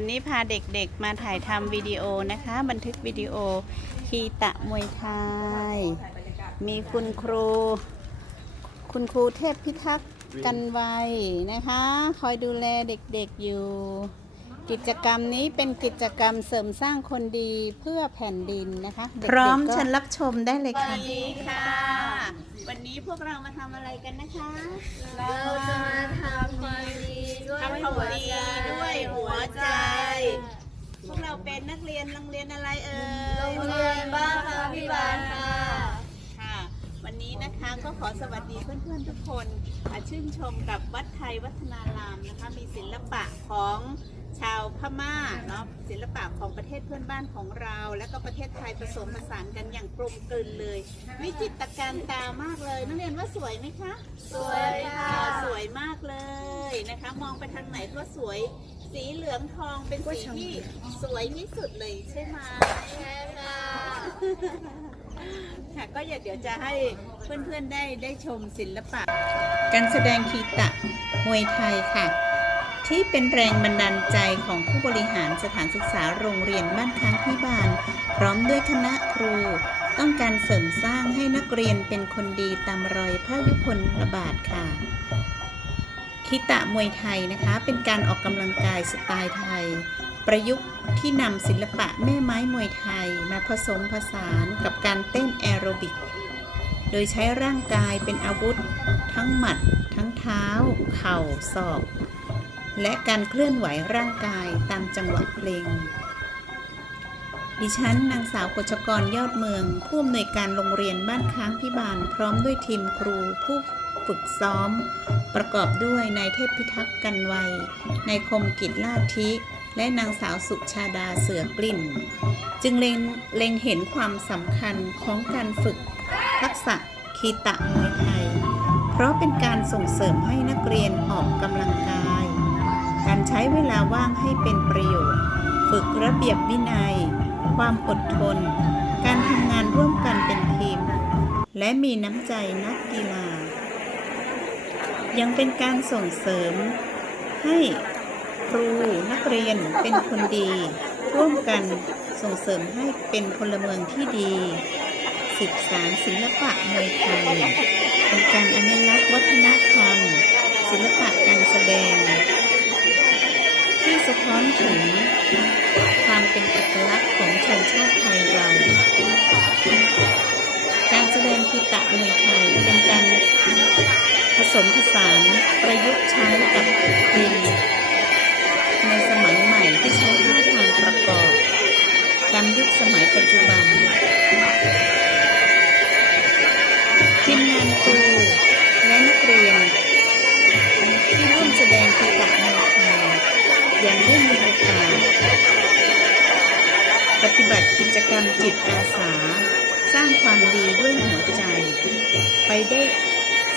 วันนี้พาเด็กๆมาถ่ายทำวิดีโอนะคะ บันทึกวิดีโอคีตะมวยไทย มีคุณครู คุณครูเทพพิทักษ์กันไวยนะคะ คอยดูแลเด็กๆอยู่ กิจกรรมนี้เป็นกิจกรรมเสริมสร้างคนดีเพื่อแผ่นดินนะคะเด็กๆพร้อมก็ฉันรับชมได้เลยค่ะสวัสดีค่ะ วันนี้พวกเรามาทำอะไรกันนะคะ เราจะมาทำความดี ด้วยทำความดีด้วยหัวใจ พวกเราเป็นนักเรียนโรงเรียนอะไรเอ่ยโรงเรียนบ้านพระพิบาลค่ะค่ะ วันนี้นะคะก็ขอสวัสดีเพื่อนๆทุกคนอะชื่นชมกับวัดไทยวัฒนารามนะคะ มีศิลปะของชาวพม่าเนาะศิลปะของประเทศเพื่อนบ้านของเรา และก็ประเทศไทยผสมผสานกันอย่างกลมกลืนเลยวิจิตรการตามากเลย นักเรียนว่าสวยไหมคะ สวยค่ะ สวยมากเลย นะคะ มองไปทางไหนก็สวย สีเหลืองทองเป็นสีที่สวยที่สุดเลยใช่ไหมใช่ค่ะค่ะก็อย่าเดี๋ยวจะให้เพื่อนๆได้ได้ชมศิลปะ การแสดงคีตะมวยไทยค่ะ ที่เป็นแรงบันดาลใจของผู้บริหารสถานศึกษาโรงเรียนบ้านค้างพิบาล พร้อมด้วยคณะครู ต้องการเสริมสร้างให้นักเรียนเป็นคนดีตามรอยพระยุคลบาทค่ะ คิตะมวยไทยนะคะ เป็นการออกกำลังกายสไตล์ไทย ประยุกต์ที่นำศิลปะแม่ไม้มวยไทยมาผสมผสานกับการเต้นแอโรบิก โดยใช้ร่างกายเป็นอาวุธ ทั้งหมัด ทั้งเท้า เข่าศอก และการเคลื่อนไหวร่างกายตามจังหวะเพลงดิฉันนางสาวกชกรยอดเมือง ผู้อำนวยการโรงเรียนบ้านค้างพิบาลพร้อมด้วยทีมครูผู้ ฝึกซ้อม ประกอบด้วยนายเทพพิทักษ์กันไวยนายคมกิจลาธิและนางสาวสุชาดาเสือกลิ่น จึงเล็งเล็งเห็นความสำคัญของการฝึกทักษะคีตะมวยไทย เพราะเป็นการส่งเสริมให้นักเรียนออกกำลังกาย การใช้เวลาว่างให้เป็นประโยชน์ ฝึกระเบียบวินัย ความอดทน การทำงานร่วมกันเป็นทีม และมีน้ำใจนักกีฬา ยังเป็นการส่งเสริมให้ครูนักเรียนเป็นคนดี ร่วมกันส่งเสริมให้เป็นพลเมืองที่ดีสืบสารศิลปะมวยไทยเป็นการอนุรักษ์วัฒนธรรม ศิลปะการแสดง ที่สะท้อนถึงความเป็นเอกลักษณ์ของชนชาติไทยเรา มผสานประยุกต์ใช้กับเพลงในสมัยใหม่ที่ใช้ท่าทางประกอบตามยุคสมัยปัจจุบันทีมงานครูและนักเรียน ที่ร่วมแสดงคีตะมวยไทยยังได้มีโอกาสปฏิบัติกิจกรรมจิตอาสา สร้างความดีด้วยหัวใจ ไปได้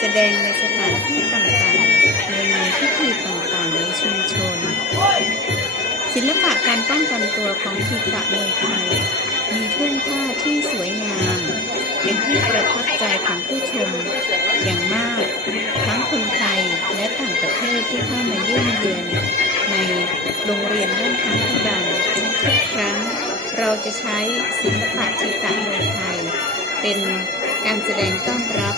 แสดงในสถานที่ต่างๆในงานพิธีต่างๆ ในชุมชน ศิลปะการป้องกันตัวของทีตะมวยไทยมีท่วงท่าที่สวยงาม เป็นที่ประทับใจของผู้ชมอย่างมาก ทั้งคนไทยและต่างประเทศที่เข้ามาเยี่ยมเยือนในโรงเรียนบ้านค้างพิบาลทุกครั้งเราจะใช้ศิลปะทีตะมวยไทย เป็นการแสดงต้อนรับ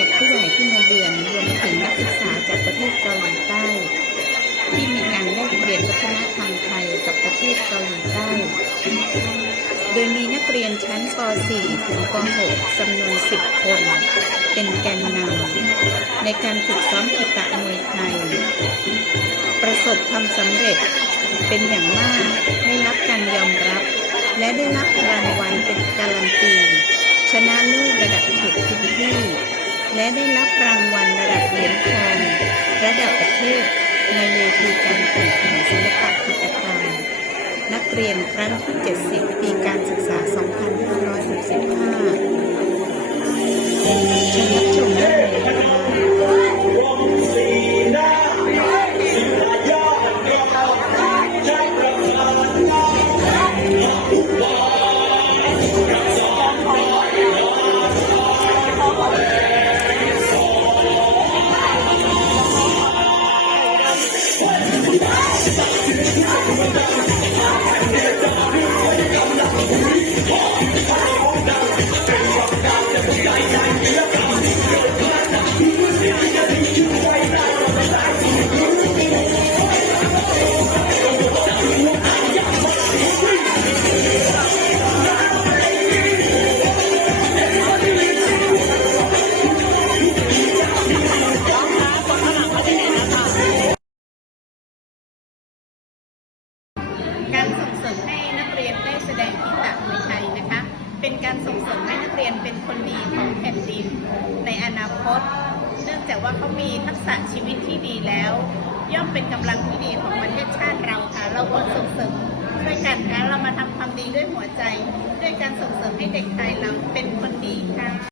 แขกผู้ใหญ่ที่มาเยือนรวมถึงนักศึกษาจากประเทศเกาหลีใต้ ที่มีการแลกเปลี่ยนวัฒนธรรมไทยกับประเทศเกาหลีใต้ โดยมีนักเรียนชั้นป .4 ถึงป .6 จำนวน 10 คน เป็นแกนนำในการฝึกซ้อมกีตะมวยไทย ประสบความสำเร็จเป็นอย่างมากได้รับการยอมรับ และได้รับรางวัลเป็นการันตีชนะเลิศระดับเขตพื้นที่ และได้รับรางวัลระดับเหรียญทองระดับประเทศในเวทีการแข่งขันศิลปะหัตกรรมนักเรียนครั้งที่ 70 ปีการศึกษา 2565เชิญรับชมได้เลยค่ะ ผ่นดิน ในอนาคต เนื่องจากว่าเขามีทักษะชีวิตที่ดีแล้ว ย่อมเป็นกำลังที่ดีของประเทศชาติเราค่ะ เราควรส่งเสริมด้วยกันค่ะเรามาทำความดีด้วยหัวใจ ด้วยการส่งเสริมให้เด็กไทยเราเป็นคนดีค่ะ